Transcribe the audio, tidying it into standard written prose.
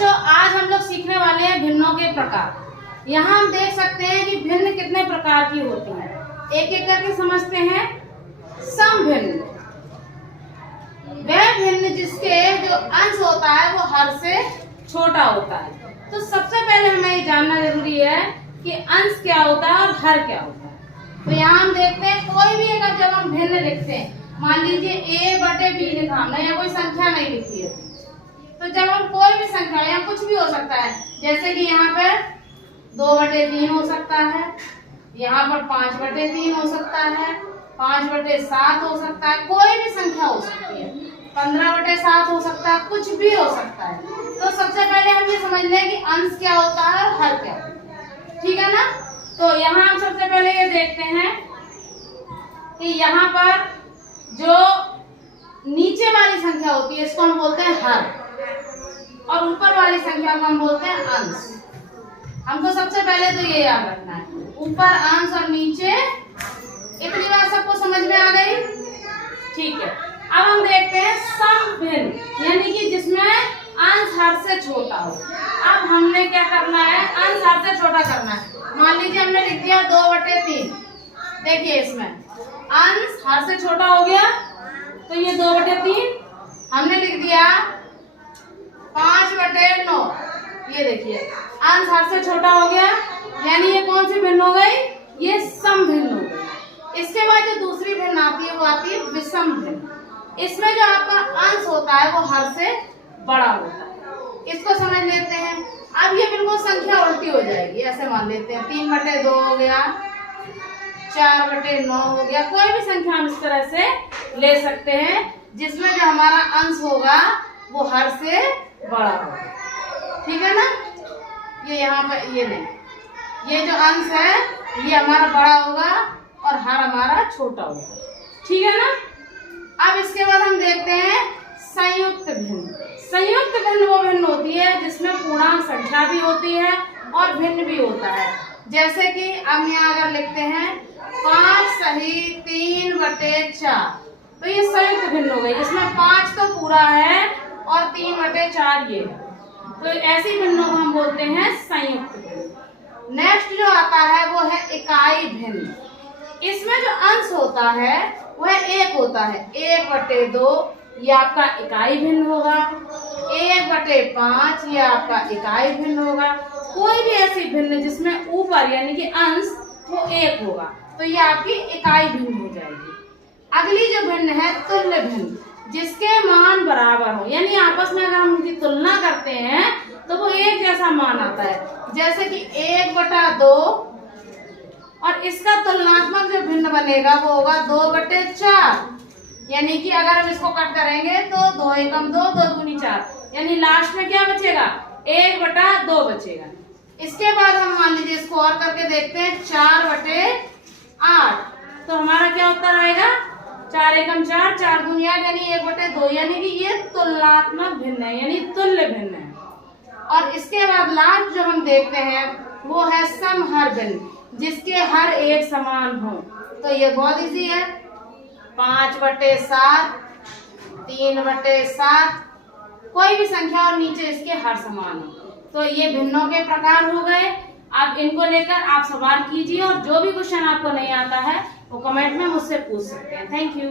बच्चों आज हम लोग सीखने वाले हैं भिन्नों के प्रकार। यहाँ हम देख सकते हैं कि भिन्न कितने प्रकार की होती हैं। एक एक करके समझते हैं। समभिन्न, वह भिन्न जिसके जो अंश होता है वो हर से छोटा होता है। तो सबसे पहले हमें ये जानना जरूरी है कि अंश क्या होता है और हर क्या होता है। तो यहाँ हम देखते हैं कोई भी अगर जब हम भिन्न लिखते हैं, मान लीजिए a/b लिखा हमने, या कोई संख्या नहीं लिखी है, तो जब हम कोई भी संख्या या कुछ भी हो सकता है, जैसे कि यहाँ पर 2/3 हो सकता है, यहाँ पर 5/3 हो सकता है, 5/7 हो सकता है, कोई भी संख्या हो सकती है, 15/7 हो सकता है, कुछ भी हो सकता है। तो सबसे पहले हम ये समझ लें कि अंश क्या होता है और हर क्या होता है, ठीक है ना। तो यहाँ हम सबसे पहले ये देखते हैं कि यहाँ पर जो नीचे वाली संख्या होती है इसको हम बोलते हैं हर, और ऊपर वाली संख्या को हम बोलते हैं अंश। हमको सबसे पहले तो ये याद रखना है, ऊपर अंश और नीचे। इतनी बात सबको समझ में आ गई, ठीक है। अब हम देखते हैं समभिन्न, यानी कि जिसमें अंश हर से छोटा हो। अब हमने क्या करना है, अंश हर से छोटा करना है। मान लीजिए हमने लिख दिया 2/3, देखिए इसमें अंश हर से छोटा हो गया, तो ये 2/3 हमने लिख दिया 5/9, ये देखिए अंश हर से छोटा हो गया, यानी ये कौन सी भिन्न हो गई, ये समभिन्न हो गई। इसके बाद जो दूसरी भिन्न आती है वो आती है विषम भिन्न। इसमें जो आपका अंश होता है वो हर से बड़ा होता है। इसको समझ लेते हैं। अब ये बिल्कुल संख्या उल्टी हो जाएगी, ऐसे मान लेते हैं 3/2 हो गया, 4/9 हो गया, कोई भी संख्या हम इस तरह से ले सकते हैं जिसमें जो हमारा अंश होगा वो हर से बड़ा होगा, ठीक है ना। ये यहाँ पर ये नहीं, ये जो अंश है ये हमारा बड़ा होगा और हर हमारा छोटा होगा, ठीक है ना। अब इसके बाद हम देखते हैं संयुक्त भिन्न। संयुक्त भिन्न वो भिन्न होती है जिसमें पूर्णांक संख्या भी होती है और भिन्न भी होता है। जैसे कि हम यहाँ अगर लिखते हैं 5 सही 3/4, तो ये संयुक्त भिन्न हो गई। इसमें 5 तो पूरा है और 3/4 ये है, तो ऐसी भिन्नों को हम बोलते हैं संयुक्त भिन्न। नेक्स्ट जो आता है वो है इकाई भिन्न। इसमें जो अंश होता है वह 1 होता है, 1/2 ये आपका इकाई भिन्न होगा, 1/5 ये आपका इकाई भिन्न होगा। कोई भी ऐसी भिन्न जिसमें ऊपर यानी कि अंश वो 1 होगा, तो ये आपकी इकाई भिन्न हो जाएगी। अगली जो भिन्न है तुल्य भिन्न, जिसके मान बराबर हो, यानी आपस में अगर हम उनकी तुलना करते हैं तो वो एक जैसा मान आता है। जैसे कि 1/2 और इसका तुलनात्मक जो भिन्न बनेगा वो होगा 2/4, यानी कि अगर हम इसको कट करेंगे तो 2 एकम 2, 2 दूनी 4, यानी लास्ट में क्या बचेगा, 1/2 बचेगा। इसके बाद हम मान लीजिए इसको और करके देखते हैं 4/8, तो हमारा क्या उत्तर आएगा, 4 एकम 4, 4 दूनी 8, यानी 1/2, यानी कि ये तुलनात्मक भिन्न है, यानी तुल्य भिन्न है। और इसके बाद लास्ट जो हम देखते हैं वो है समहर भिन्न, जिसके हर एक समान हो। तो ये बहुत इजी है, 5/7, 3/7, कोई भी संख्या और नीचे इसके हर समान हो। तो ये भिन्नों के प्रकार हो गए। अब इनको लेकर आप सवाल कीजिए और जो भी क्वेश्चन आपको नहीं आता है वो कमेंट में मुझसे पूछ सकते हैं। Thank you.